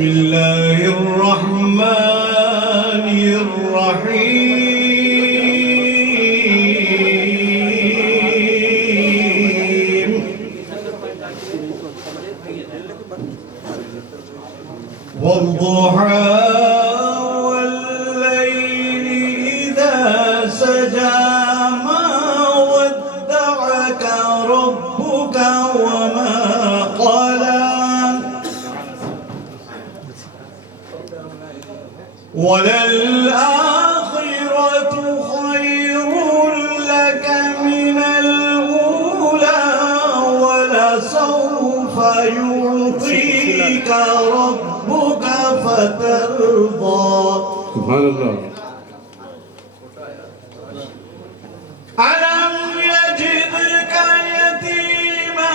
بسم الله الرحمن الرحيم والضحى والليل إذا سجى ما ودعك ربك وما قلى وللآخرة خير لك من الأولى ولسوف يعطيك ربك فترضى سبحان الله. ألم يجدك يتيما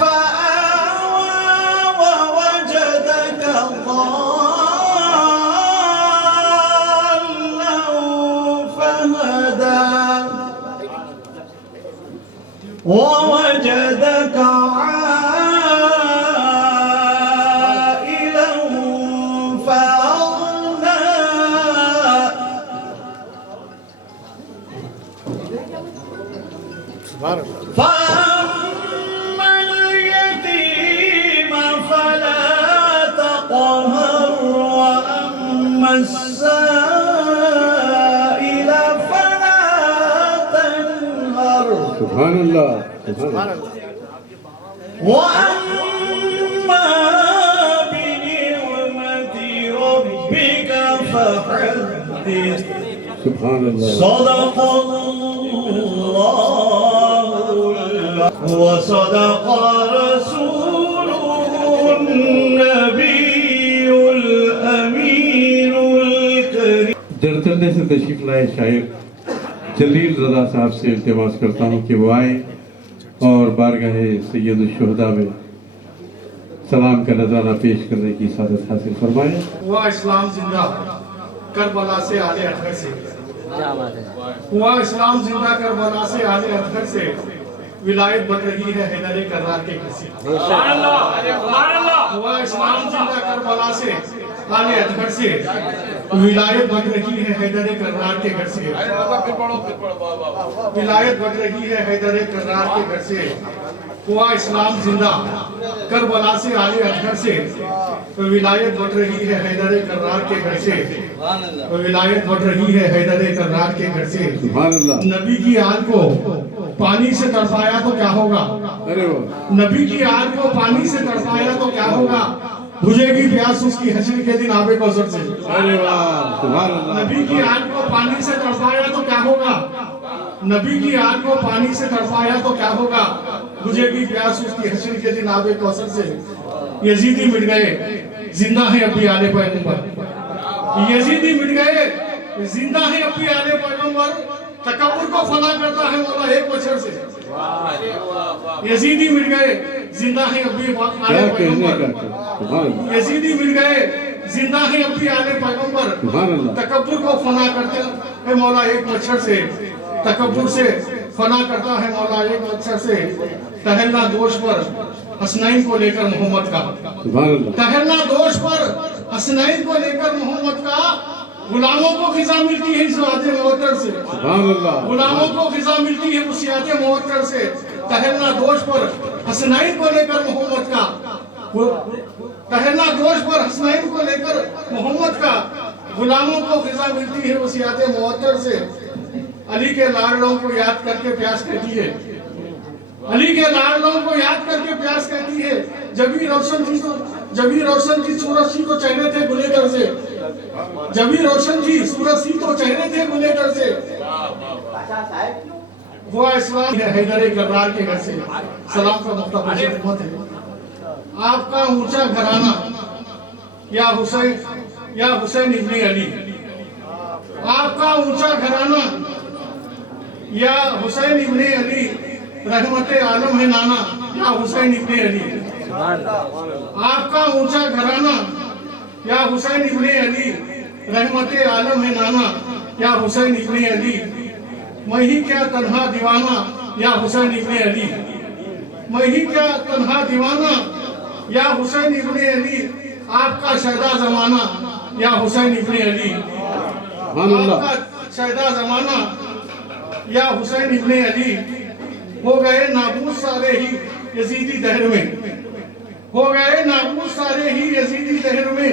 فآوى ووجدك ضالا فهدى ووجدك عائلا فأغنى فأما اليتيم فلا تقهر وأما السائل فلا تنهر سبحان الله. سبحان الله. وأما بنعمة ربك فحدث سبحان الله. صدق الله وصدق رسوله النبي الأمين الكريم. جرتندے سے تشریف لائے شاعر جلیل رضا صاحب سے التماس کرتا ہوں کہ وہ آئے اور بارگاہ سید الشہداء میں سلام کا نذرانہ پیش کرنے کی سعادت حاصل فرمائے. ہوا اسلام زندہ کربلا سے آل اطہر سے. ہوا اسلام زندہ کربلا سے آل اطہر سے. ولایت بڑھ رہی ہے حیدر کرار کے گھر سے. ہوا اسلام زندہ کربلا سے آل اطہر سے. ولایت بڑھ رہی ہے حیدر کرار کے گھر سے. ولایت بڑھ رہی ہے حیدر کرار کے گھر سے. ہوا اسلام زندہ کربلا سے آل اطہر سے. ولایت بڑھ رہی ہے حیدر کرار کے گھر سے. ولایت بڑھ رہی ہے حیدر کرار کے گھر سے. سبحان اللہ. نبی کی آل کو پانی سے تڑپایا تو کیا ہوگا؟ ارے واہ. نبی کی آل کو پانی سے تڑپایا تو کیا ہوگا؟ بجھے گی پیاس اس کی حشر کے دن آب کوثر سے. ارے واہ. سبحان اللہ. نبی کی آل کو پانی سے تڑپایا تو کیا ہوگا؟ نبی کی آل کو پانی سے تڑپایا تو کیا ہوگا؟ بجھے گی پیاس اس کی حشر کے دن آب کوثر سے. یزیدی مٹ گئے زندہ ہیں اب بھی آل پیغمبر. یزیدی مٹ گئے زندہ ہیں اب بھی آل پیغمبر. تکبر کو فنا کرتا ہے مولا ایک مچھر سے. یزیدی مٹ گئے زندہ ہیں اب بھی آل کیا کہنے پیغمبر. کا. سبحان اللہ. یزیدی مل گئے زندہ ہیں اب بھی آل پیغمبر. سبحان اللہ. تکبر کو فنا کرتے ہے مولا ایک مچھر سے. تکبر سے فنا کرتا ہے مولا ایک مچھر سے. ٹہلنا دوش پر حسنین کو لے کر محمد کا. سبحان اللہ. ٹہلنا دوش پر حسنین کو لے کر محمد کا. غلاموں کو خزا ملتی ہے وسعت موتر سے. سبحان اللہ. غلاموں کو خزا ملتی ہے وسعت موتر سے. ٹہلنا دوش پر حسنین کو لے کر محمد کا. ٹہلنا دوش پر حسنین کو لے کر محمد کا. غلاموں کو غذا ملتی ہے وسعت موتر سے. علی کے لاڈلوں کو یاد کر کے پیاس کہتی ہے. علی کے لاڈلوں کو یاد کر کے پیاس کہتی ہے. جبھی روشن تھی سورج سی تو چہرے تھے گلیٹر سے. جبھی روشن تھی سورج سی تو چہرے تھے گلیٹر سے. ہوا اسلام ہے حیدر کرار کے گھر سے. سلام کا مقتدر خدمت ہے. آپ کا اونچا گھرانہ یا حسین ابن علی. آپ کا اونچا گھرانہ یا حسین ابن علی. رحمت عالم ہے نانا یا حسین ابن علی. آپ کا اونچا گھرانہ یا حسین ابن علی. رحمت عالم ہے نانا یا حسین ابن علی. میں ہی کیا تنہا دیوانہ یا حسین ابن علی. میں ہی کیا تنہا دیوانہ یا حسین ابن علی. آپ کا شہدا زمانہ یا حسین ابن علی، آپ کا شہدا زمانہ یا حسین ابن علی ہو گئے نابود سارے ہی یزیدی دہر میں، ہو گئے نابود سارے ہی یزیدی دہر میں،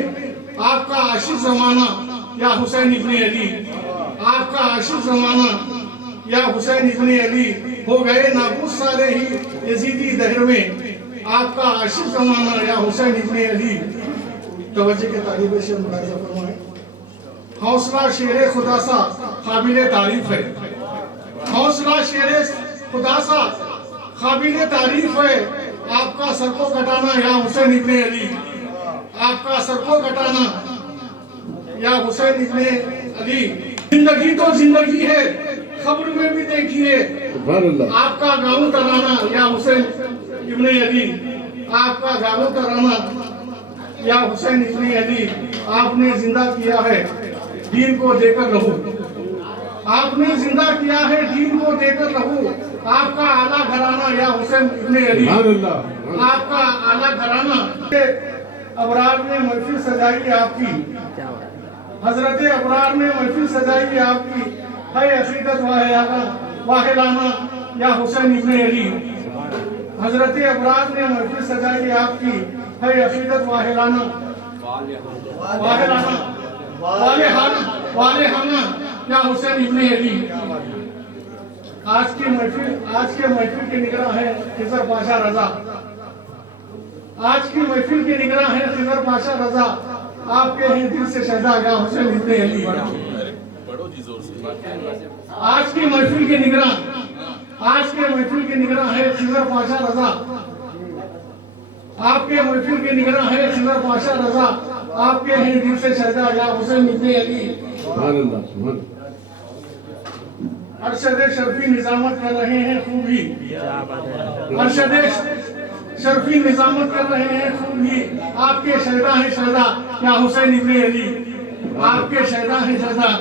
آپ کا عاشق زمانہ یا حسین ابن علی، آپ کا عاشق زمانہ یا حسین ابن علی ہو گئے نابود سارے ہی یزیدی دہر میں، آپ کا عاشق زمانہ یا حسین ابن علی۔ توجہ کے طالب سے ملاحظہ فرمائیں، حوصلہ شیر خدا سا قابل تعریف ہے، حوصلہ شیر خدا سا قابل تعریف ہے، آپ کا سر کو کٹانا یا حسین ابن علی، آپ کا سر کو کٹانا یا حسین ابن علی۔ زندگی تو زندگی ہے، خبر میں بھی دیکھیے، آپ کا گاؤں ترانہ یا حسین ابن علی، آپ کا گاؤں ترانہ یا حسین ابن علی، آپ نے زندہ کیا ہے دین کو دے کر رہو، آپ نے زندہ کیا ہے دین کو دے کر رہو، آپ کا اعلیٰ گھرانہ یا حسین ابن علی، آپ کا اعلیٰ گھرانہ۔ ابرار نے محفل سجائی آپ کی، حضرت ابرار نے محفل سجائی آپ کی، ہے عقیدت واحدانہ یا حسین ابن علی، حضرت ابرار نے محفل سجائی آپ کی، ہے عقیدت واحدانہ والہانہ یا حسین ابن علی۔ آج کے محفل کے نگراں ہے خضر پاشا رضا، آج کی محفل کے نگراں ہے خضر پاشا رضا، آپ کے ہیں دل سے شہدا یا حسین ابن علی۔ آج کی محفل کے نگراں ہے خضر پاشا رضا، آپ کے محفل کے نگراں ہے خضر پاشا رضا، آپ کے ہیں دل سے شہدا یا حسین ابن علی۔ ارشد شرفی نظامت کر رہے ہیں خوب ہی، ارشد شرفی نظامت کر رہے ہیں خوب ہی، آپ کے شہدا ہیں شہدا یا حسین ابن علی، آپ کے شہدا ہیں شہدا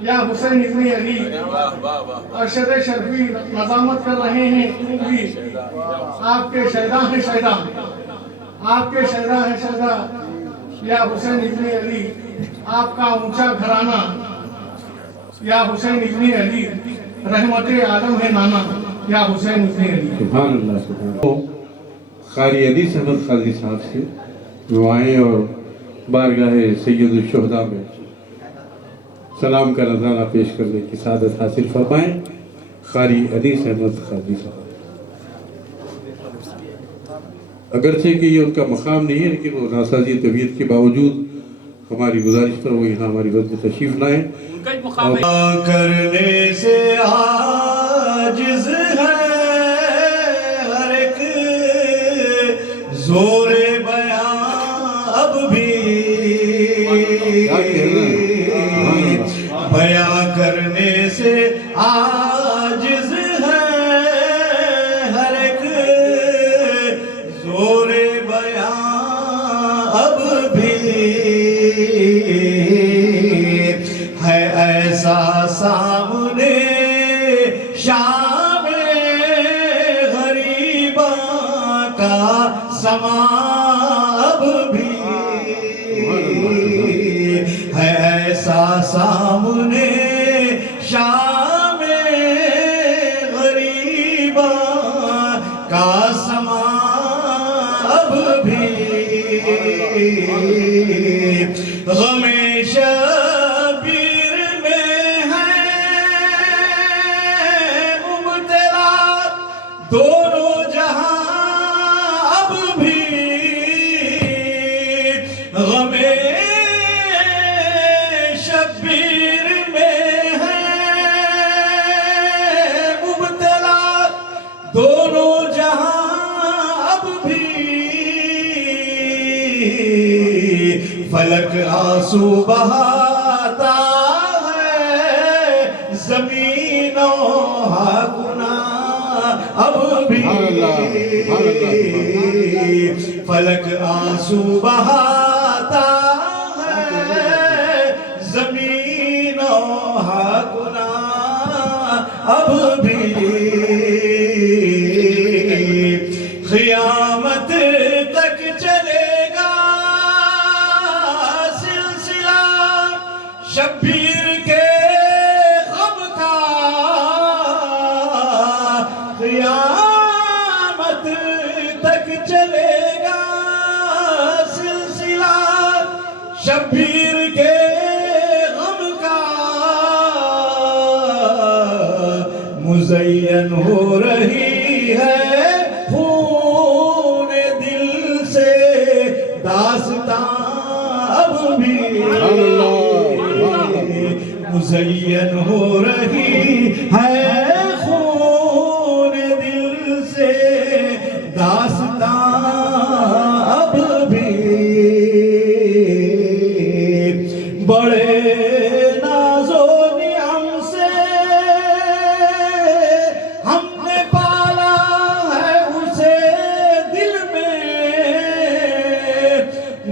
یا حسین ابن علی۔ ارشد شرفی نظامت کر رہے ہیں خوب ہی، آپ کے شہدا ہیں شہدا، آپ کے شہدا ہیں شہدا یا حسین ابن علی، آپ کا اونچا گھرانہ یا حسین ابن علی، رحمت عالم ہے نانا یا حسین ابن علی۔ سبحان اللہ سبحان اللہ۔ قاری حدیث احمد قاضی صاحب سے دعائیں اور بارگاہ سید الشہداء میں سلام کا نذرانہ پیش کرنے کی سعادت حاصل فرمائیں۔ قاری حدیث احمد قاضی صاحب، اگرچہ کہ یہ ان کا مقام نہیں ہے، لیکن وہ ناسازی طبیعت کے باوجود ہماری گزارش پر وہ یہاں ہماری وقت میں تشریف لائیں۔ کرنے سے عاجز ہے ہر ایک، زور بیان اب بھی بیان کرنے سے عاجز ہے ہر ایک، زور بیان اب بھی ہے ایسا سامنے شام غریباں کا سما اب بھی ہے ایسا سامنے شام غریباں کا سما اب بھی، غم شبیر میں ہے مبتلا دونوں جہاں اب بھی، غم شبیر میں ہے مبتلا دونوں جہاں اب بھی، فلک آنسو بہاتا ہے زمینوں گناہ اب بھی، فلک آنسو بہاتا ہے زمینوں گناہ اب بھی، قیامت تک چلے گا شبیر کے غم کا مزین ہو رہی ہے خون دل سے داستان اب بھی مزین ہو رہی ہے خون دل سے داستان اب بھی بڑے ناز و نعم سے ہم نے پالا ہے اسے دل میں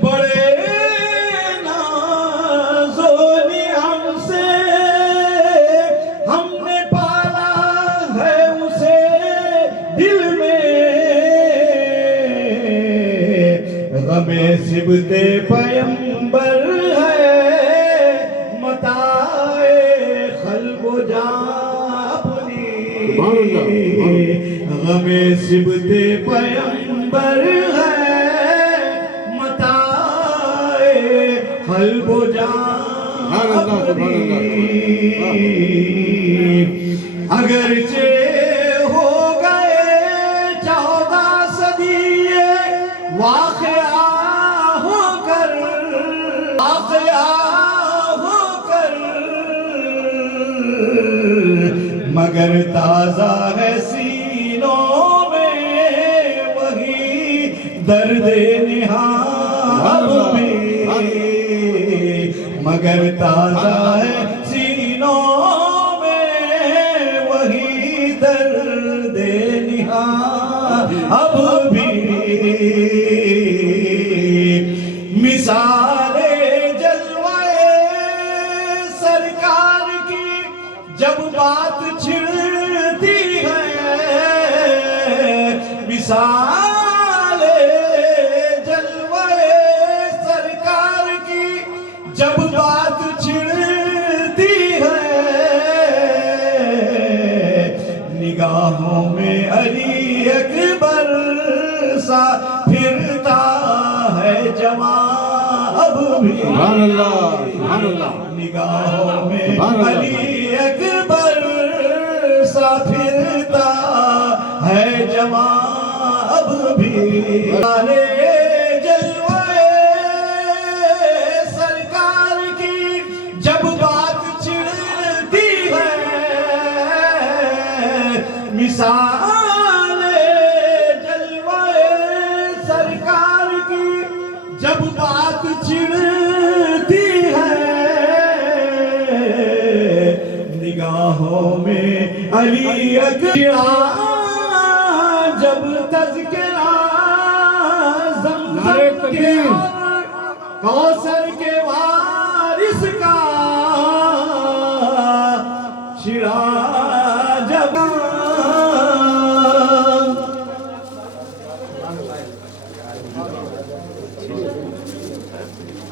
بڑے ناز و نعم سے ہم نے پالا ہے اسے دل میں غم صبت پیمبر ہے متاع قلب و جان اپنی غم صبت پیمبر ہے متاع قلب و جان اپنی اگرچہ ہو گئے 14 صدی واقعہ ہو کر مگر تازہ ہے سینوں میں وہی درد نہاں اب بھی مگر تازہ ہے سینوں میں وہی درد نہاں اب بھی مثال جلوے سرکار کی جب بات چھڑتی ہے مثال جلوے سرکار کی جب بات چھڑتی ہے نگاہوں میں علی اکبر سا پھرتا ہے جوان اب بھی نگاہوں میں علی اکبر سا پھرتا ہے جوان اب بھی جلوے سرکار کی جب بات چھڑتی ہے مثال جلوے سرکار کی جب بات چھڑتی ہے نگاہوں میں علی اکبر جب تذکرہ زمزم کے اور کوثر کے وارث کا چھڑا جب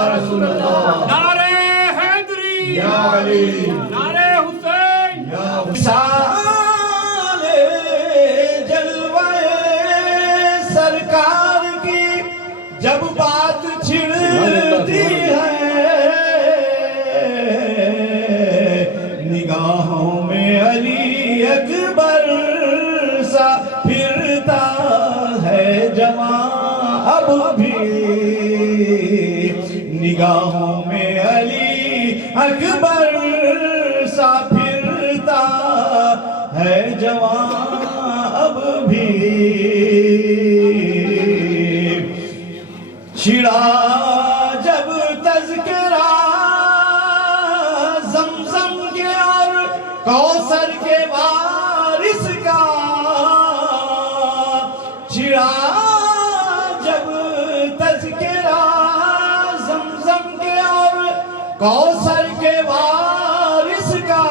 رسول اللہ نعرہ حیدری یا علی نعرہ حسین یا مثال جلوے سرکار کی جب بات چھڑتی ہے نگاہوں میں علی اکبر سا پھرتا ہے جوان اب بھی نگاہوں میں علی اکبر سا پھرتا ہے جوان اب بھی چھڑا جب تذکرہ زمزم کے اور کوثر کے وارث کا چھڑا جب تذکرہ زمزم کے اور کوثر کے وارث کا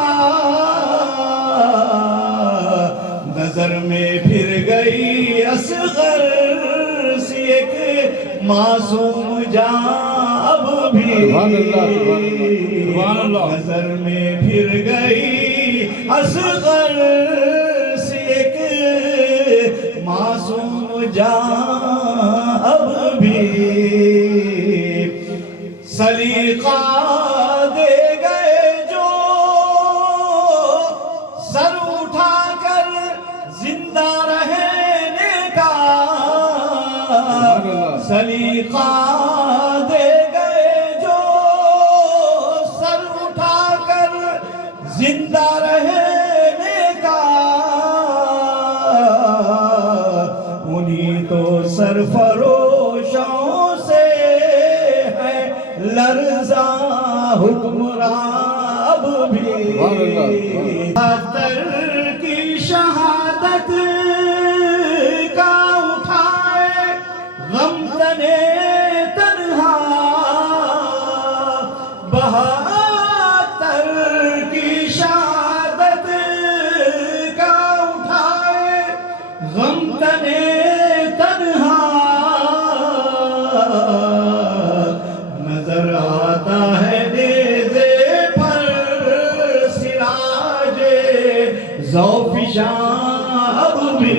نظر میں پھر گئی اصغر سی ایک معصوم جان اب بھی نظر میں پھر گئی اصغر سی ایک معصوم جان اب بھی سلیقہ دے گئے جو سر اٹھا کر زندہ رہنے کا سلیقہ دے گئے جو سر اٹھا کر زندہ رہنے کا انہیں تو سرفروشوں سے ہے لرزاں حکمران اب بھی خطر کی شہادت کا اٹھائے غم تنے تنہا بہتر کی شہادت کا اٹھائے غم تنے تنہا نظر آتا ہے نیزے پر سراج ذوفشاں اب بھی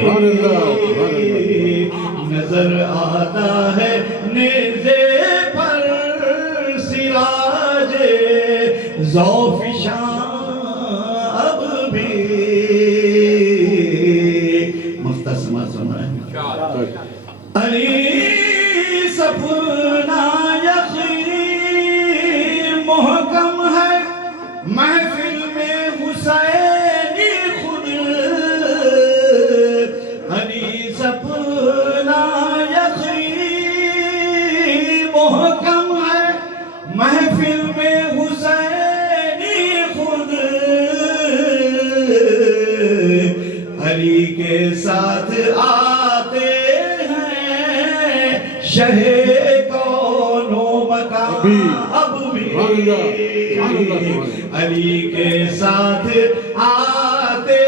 نظر آتا ہے نیزے پر سراج ذوفشاں اب بھی مختصر سنائیں علی سپنا یقین محکم ہے محفل میں حسینی خود علی سپنا یقین محکم ہے محفل میں حسینی خود علی کے ساتھ آتے شہ کون و مکان اب بھی علی کے ساتھ آتے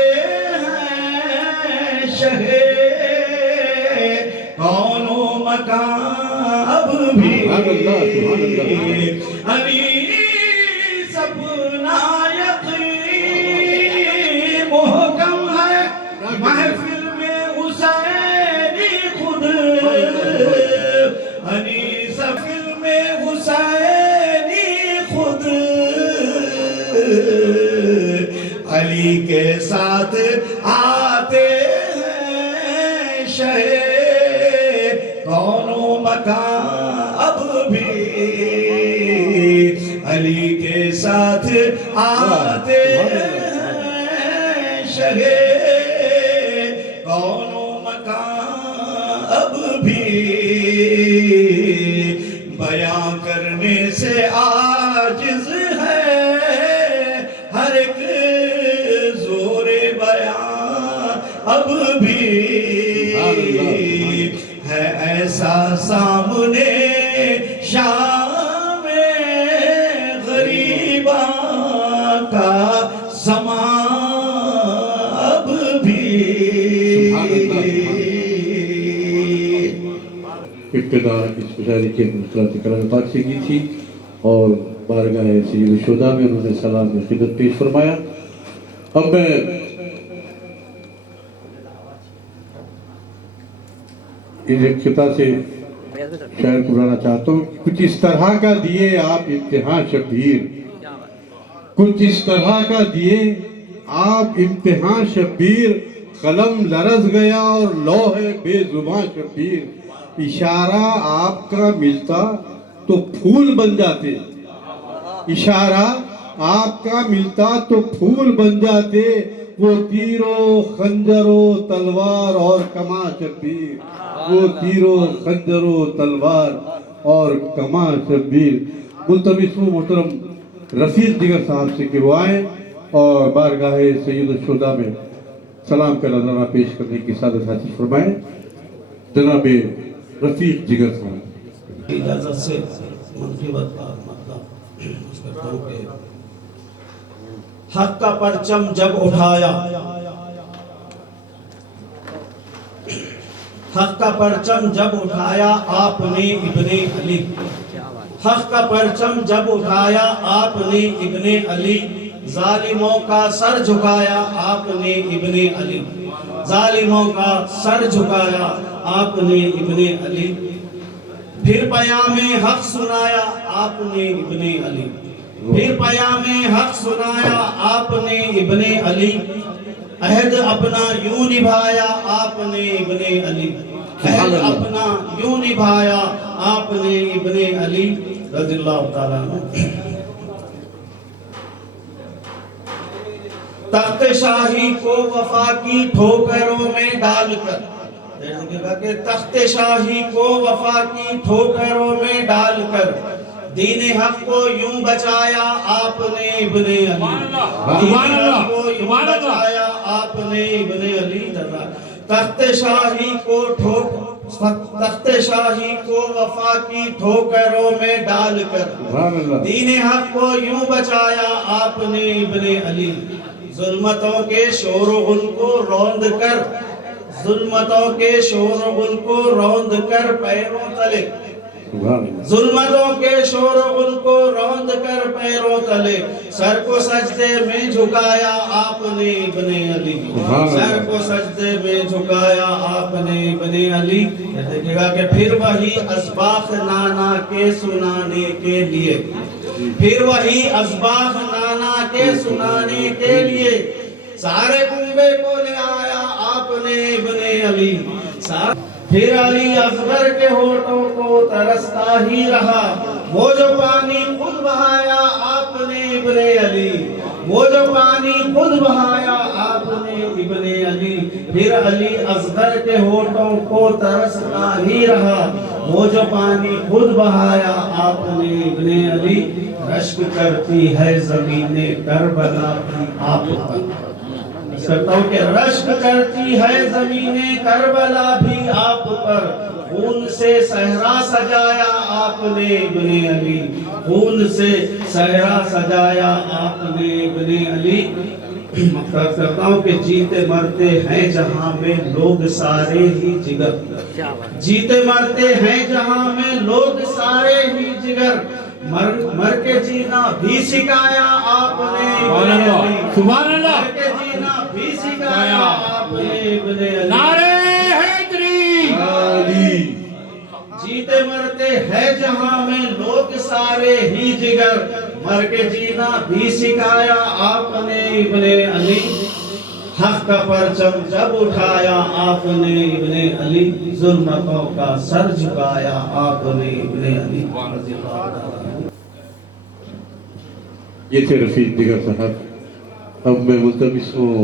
ہیں شہ کون و مکان اب بھی علی سپنا یقین محکم ہے محفل میں حسینی خود علی سفل میں حسینی خود علی کے ساتھ آتے ہیں شہ کون و مکان اب بھی علی کے ساتھ آتے ہیں شہ کون و مکان اب بھی بیان کرنے سے عاجز ہے ہر ایک زور بیان اب بھی ہے ایسا سامنے شام غریباں کا زمان اب بھی ابتدا اس مشاعرے کے مطلب کلام پاک سے کی تھی اور بارگاہ سید الشہداء میں انہوں نے سلام میں خدمت پیش فرمایا. اب میں اس خطہ سے شاعر کو بلانا چاہتا ہوں. کچھ اس طرح کا دیے آپ امتحان شبیر، کچھ اس طرح کا دیے آپ امتحان شبیر، قلم لرز گیا اور لوح بے زباں شبیر. اشارہ آپ کا ملتا تو پھول بن جاتے، اشارہ آپ کا ملتا تو پھول بن جاتے. وہ تیر و خنجر و تلوار اور کماں شبیر، وہ تیر و خنجر و تلوار اور کماں شبیر. ملتمس و محترم رفیق جگر صاحب سے کہ وہ آئیں اور بارگاہ سید الشہداء میں سلام کا نذرانہ پیش کرنے کی سعادت حاصل فرمائیں. جناب رفیق جگر صاحب. اجازت سے منقبت کا مطلب کرتا ہوں کہ حق کا پرچم جب اٹھایا، حق کا پرچم جب اٹھایا آپ نے ابن علی، حق کا پرچم جب اٹھایا آپ نے ابن علی، ظالموں کا سر جھکایا آپ نے ابن علی، ظالموں کا سر جھکایا آپ نے ابن علی. پھر پیام حق سنایا آپ نے ابن علی، پھر پیام حق سنایا آپ نے ابن علی، عہد اپنا یوں نبھایا آپ نے ابن علی، عہد اپنا یوں نبھایا آپ نے ابن علی رضی اللہ تعالیٰ عنہ۔ تخت شاہی کو وفا کی ٹھوکروں میں ڈال کر، کہ تخت شاہی کو وفا کی ٹھوکروں میں ڈال کر دین حق کو یوں بچایا آپ نے ابن علی، دین حق کو یوں بچایا آپ نے ابن علی۔ تخت شاہی کو وفا کی ٹھوکروں میں ڈال کر دین حق کو یوں بچایا آپ نے ابن علی۔ ظلمتوں کے شور و غل کو روند کر، ظلمتوں کے شور و غل کو روند کر پیروں تلے، ظلمتوں کے شور و غل کو روند کر پیروں تلے سر کو سجدے میں جھکایا آپ نے ابن علی، سر کو سجدے میں جھکایا آپ نے ابن علی۔ دیکھیں گا کہ پھر وہی اسباق نانا کے سنانے کے لیے، پھر وہی اسباق نانا کے سنانے کے لیے سارے کنبے کو لے آیا آپ نے ابن علی۔ پھر علی اصغر کے ہونٹوں کو ترستا ہی رہا، وہ جو پانی خود بہایا آپ نے ابن علی، وہ جو پانی خود بہایا آپ نے ابن علی۔ پھر علی اصغر کے ہونٹوں کو ترستا ہی رہا، وہ جو پانی خود بہایا آپ نے ابن علی۔ رشک کرتی ہے زمین کربلا بھی آپ پر، کرتا ہوں کہ رشک کرتی ہے زمین کربلا بھی آپ پر، خون سے صحرا سجایا آپ نے ابن علی، خون سے صحرا سجایا آپ نے ابن علی۔ مقصد کرتا ہوں کہ جیتے مرتے ہیں جہاں میں لوگ سارے ہی جگر، جیتے مرتے ہیں جہاں میں لوگ سارے ہی جگر، مر کے جینا بھی سکھایا آپ نے ابن علی، سبحان اللہ، مر کے جینا بھی سکھایا آپ نے ابن علی۔ نعرہ حیدری، جیتے مرتے ہیں جہاں میں لوگ سارے ہی جگر، مر کے جینا بھی سکھایا آپ نے ابن علی۔ حق کا پرچم جب اٹھایا آپ نے ابن علی، ظلمتوں کا سر جھکایا آپ نے ابن علی۔ یہ تھے رفیق دیگر صاحب۔ اب میں ملتمس ہوں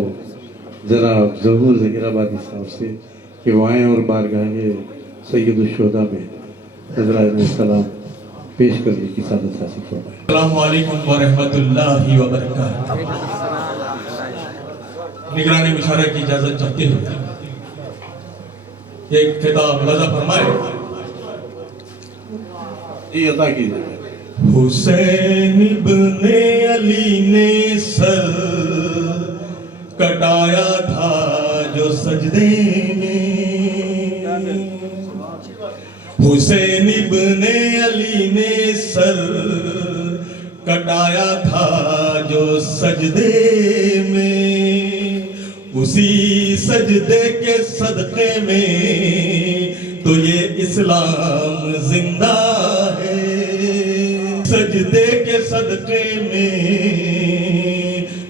جناب ظہور ظہیر آبادی صاحب سے کہ وہ آئیں اور بارگاہ سید الشہداء میں حضرات میں سلام پیش کرنے کی سعادت حاصل فرمائیں۔ السلام علیکم ورحمۃ اللہ وبرکاتہ۔ نگران مشاعرہ کی اجازت چاہتے ہوئے ایک خطاب لذا فرمائے۔ یہ عطا کیجیے۔ حسین ابن علی نے سر کٹایا تھا جو سجدے میں، حسین ابن علی نے سر کٹایا تھا جو سجدے میں، اسی سجدے کے صدقے میں تو یہ اسلام زندہ ہے، سجدے کے صدقے میں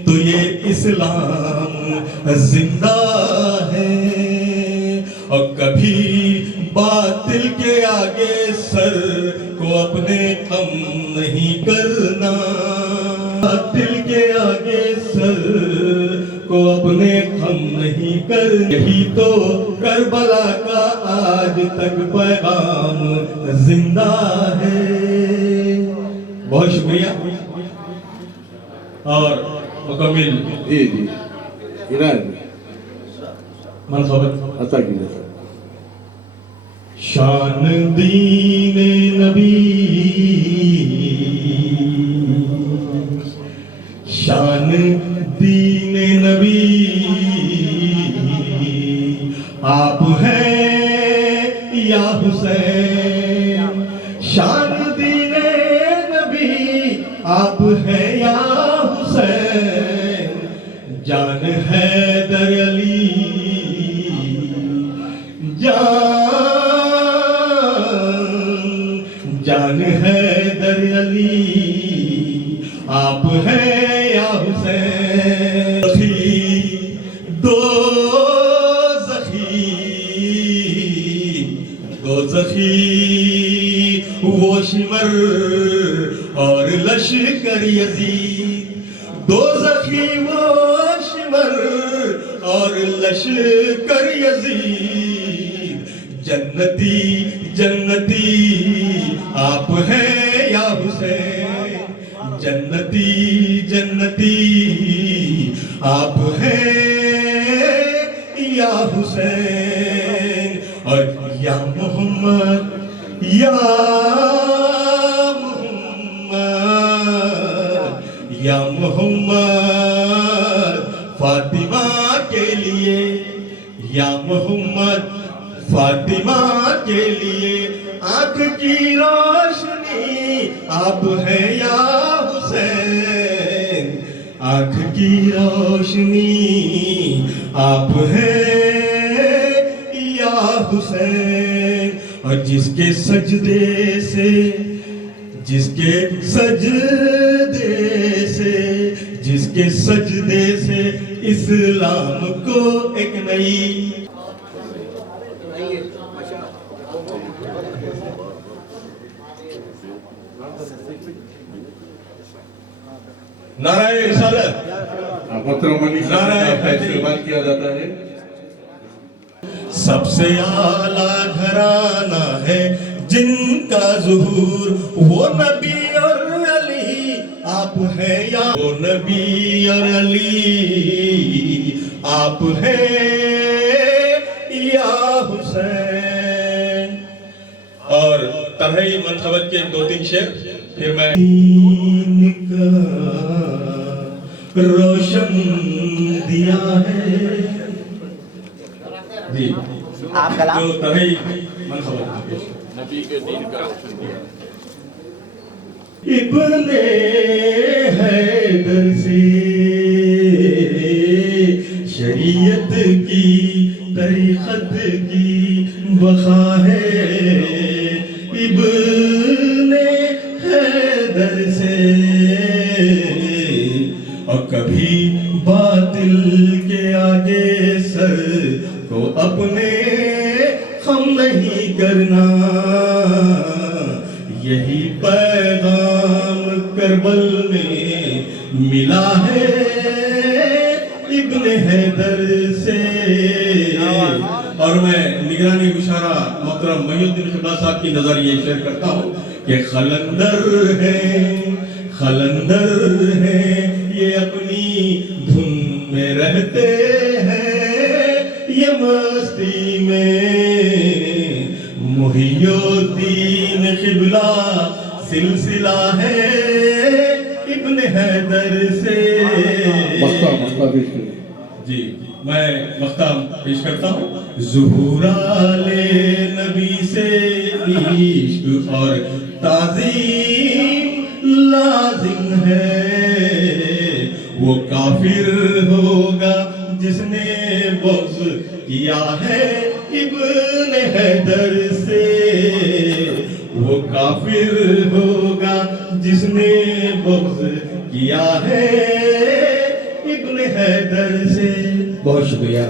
تو یہ اسلام زندہ ہے، اور کبھی باطل کے آگے سر کو اپنے کم نہیں کرنا، باطل کے آگے سر کو اپنے کم نہیں کرنا، یہی تو کربلا کا آج تک پیغام زندہ ہے۔ بہت شکریہ اور مکمل جی عنایت منصوبت عطا کیجیے۔ شان دین نبی، شان دین نبی آپ ہیں یا حسین، شان دین نبی آپ ہیں یا حسین، جان حیدر علی، جان حیدر علی آپ ہیں یا حسین دو زخی وہ شمر اور لشکر یزید دو زخی وہ شمر اور لشکر یزید جنتی جنتی آپ ہیں یا حسین جنتی جنتی آپ ہیں یا حسین اور یا محمد یا محمد فاطمہ کے لیے یا محمد فاطمہ کے لیے آنکھ کی روشنی آپ ہیں یا حسین آنکھ کی روشنی آپ ہیں یا حسین اور جس کے سجدے سے جس کے سجدے سے اسلام کو ایک نئی نعرہ رسالت محترم علی صاحب کا استقبال کیا جاتا ہے. سب سے اعلیٰ گھرانہ ہے جن کا ظہور وہ نبی اور علی آپ ہیں یا وہ نبی اور علی آپ ہیں یا حسین. اور تنہائی منقبت کے 2-3 شعر پھر میں روشن دیا ہے جی جو تنہائی منقبت نبی کے دین کا روشن دیا ابن حیدر سے شریعت کی طریقت کی بقا ہے ابن حیدر سے اور کبھی باطل کے آگے سر کو اپنے خم نہیں کرنا یہی پیغام کربل میں ملا ہے ابن حیدر سے. اور میں نگرانی گشارہ محترم محی الدین خبلہ صاحب کی نظر یہ شیئر کرتا ہوں کہ خلندر ہیں یہ اپنی دھن میں رہتے ہیں یہ مستی میں محی الدین قبلہ سلسلہ ہے ابن حیدر سے. جی میں مقطع پیش کرتا ہوں. ظہور آلِ نبی سے عشق اور تعظیم لازم ہے وہ کافر ہوگا جس نے بغض کیا ہے ابن حیدر سے وہ کافر ہوگا جس نے بغض کیا ہے ابن حیدر سے. بہت شکریہ.